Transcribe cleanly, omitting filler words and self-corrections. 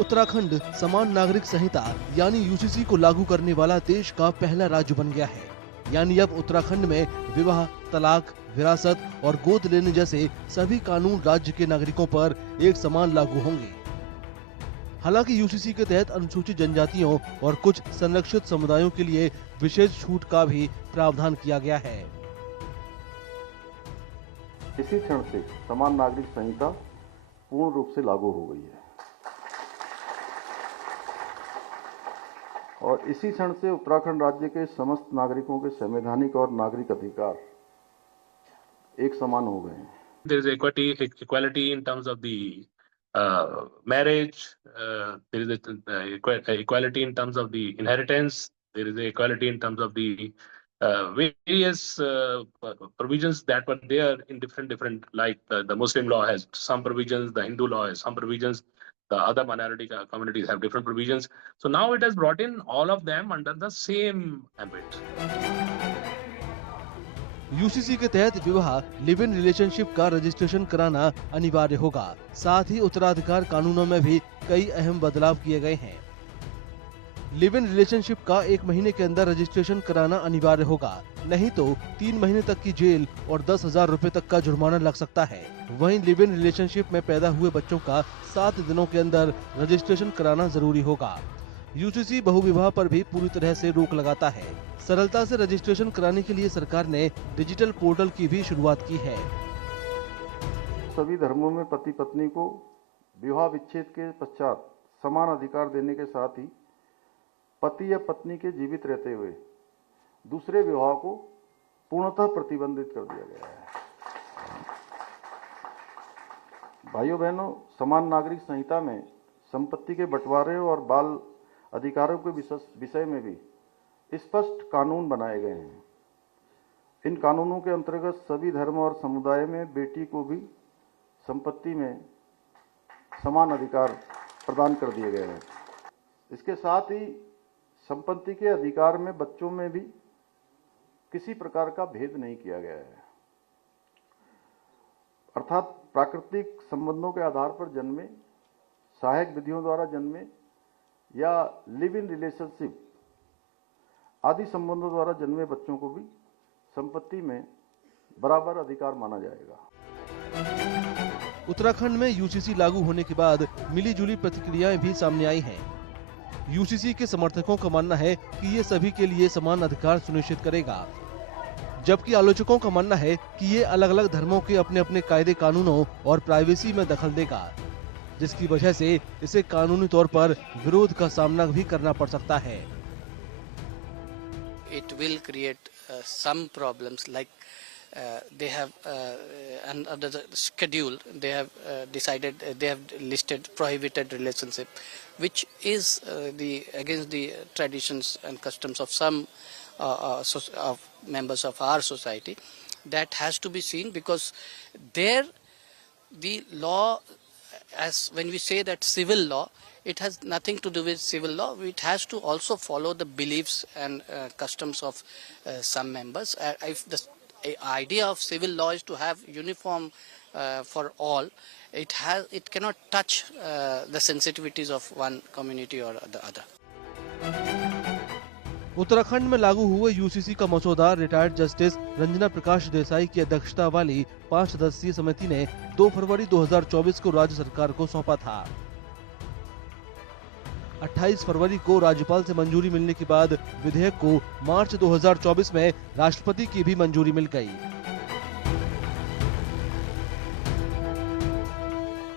उत्तराखंड समान नागरिक संहिता यानी यूसीसी को लागू करने वाला देश का पहला राज्य बन गया है। यानी अब उत्तराखंड में विवाह, तलाक, विरासत और गोद लेने जैसे सभी कानून राज्य के नागरिकों पर एक समान लागू होंगे। हालांकि यूसीसी के तहत अनुसूचित जनजातियों और कुछ संरक्षित समुदायों के लिए विशेष छूट का भी प्रावधान किया गया है। इसी क्षण से समान नागरिक संहिता पूर्ण रूप से लागू हो गई है और इसी क्षण से उत्तराखंड राज्य के समस्त नागरिकों के संवैधानिक और नागरिक अधिकार एक समान हो गए हैं। There is equality in terms of the marriage. There is equality in terms of the inheritance. There is equality in terms of the various provisions that were there in different like the Muslim law has some provisions, the Hindu law has some provisions, the other minority communities have different provisions. So now it has brought in all of them under the same ambit. UCC के तहत विवाह, live in relationship का registration कराना अनिवार्य होगा। साथ ही उत्तराधिकार कानूनों में भी कई अहम बदलाव किए गए हैं। लिव इन रिलेशनशिप का 1 महीने के अंदर रजिस्ट्रेशन कराना अनिवार्य होगा, नहीं तो 3 महीने तक की जेल और 10,000 रुपए तक का जुर्माना लग सकता है। वहीं लिव इन रिलेशनशिप में पैदा हुए बच्चों का 7 दिनों के अंदर रजिस्ट्रेशन कराना जरूरी होगा। यूसीसी बहुविवाह पर भी पूरी तरह से रोक लगाता है। सरलता से रजिस्ट्रेशन कराने के लिए सरकार ने डिजिटल पोर्टल की भी शुरुआत की है। सभी धर्मों में पति पत्नी को विवाह विच्छेद के पश्चात समान अधिकार देने के साथ ही पति या पत्नी के जीवित रहते हुए दूसरे विवाह को पूर्णतः प्रतिबंधित कर दिया गया है। भाइयों बहनों, समान नागरिक संहिता में संपत्ति के बंटवारे और बाल अधिकारों के विषय में भी स्पष्ट कानून बनाए गए हैं। इन कानूनों के अंतर्गत सभी धर्म और समुदाय में बेटी को भी संपत्ति में समान अधिकार प्रदान कर दिए गए हैं। इसके साथ ही संपत्ति के अधिकार में बच्चों में भी किसी प्रकार का भेद नहीं किया गया है। अर्थात प्राकृतिक संबंधों के आधार पर जन्मे, सहायक विधियों द्वारा जन्मे या लिव इन रिलेशनशिप आदि संबंधों द्वारा जन्मे बच्चों को भी संपत्ति में बराबर अधिकार माना जाएगा। उत्तराखंड में यूसीसी लागू होने के बाद मिली-जुली प्रतिक्रियाएं भी सामने आई हैं। यूसीसी के समर्थकों का मानना है कि ये सभी के लिए समान अधिकार सुनिश्चित करेगा, जबकि आलोचकों का मानना है कि ये अलग-अलग धर्मों के अपने-अपने कायदे कानूनों और प्राइवेसी में दखल देगा, जिसकी वजह से इसे कानूनी तौर पर विरोध का सामना भी करना पड़ सकता है। It will create some problems like they have under the schedule they have decided they have listed prohibited relationship, which is against the traditions and customs of some of members of our society. That has to be seen because there the law, as when we say that civil law, it has nothing to do with civil law. It has to also follow the beliefs and customs of some members. If the idea of civil law is to have uniform for all, it cannot touch the sensitivities of one community or the other. Uttarakhand में लागू हुए UCC का मसौदा retired justice Ranjana Prakash Desai की अध्यक्षता वाली 5 सदस्यीय समिति ने 2 फरवरी 2024 को राज्य सरकार को सौंपा था। 28 फरवरी को राज्यपाल से मंजूरी मिलने के बाद विधेयक को मार्च 2024 में राष्ट्रपति की भी मंजूरी मिल गई।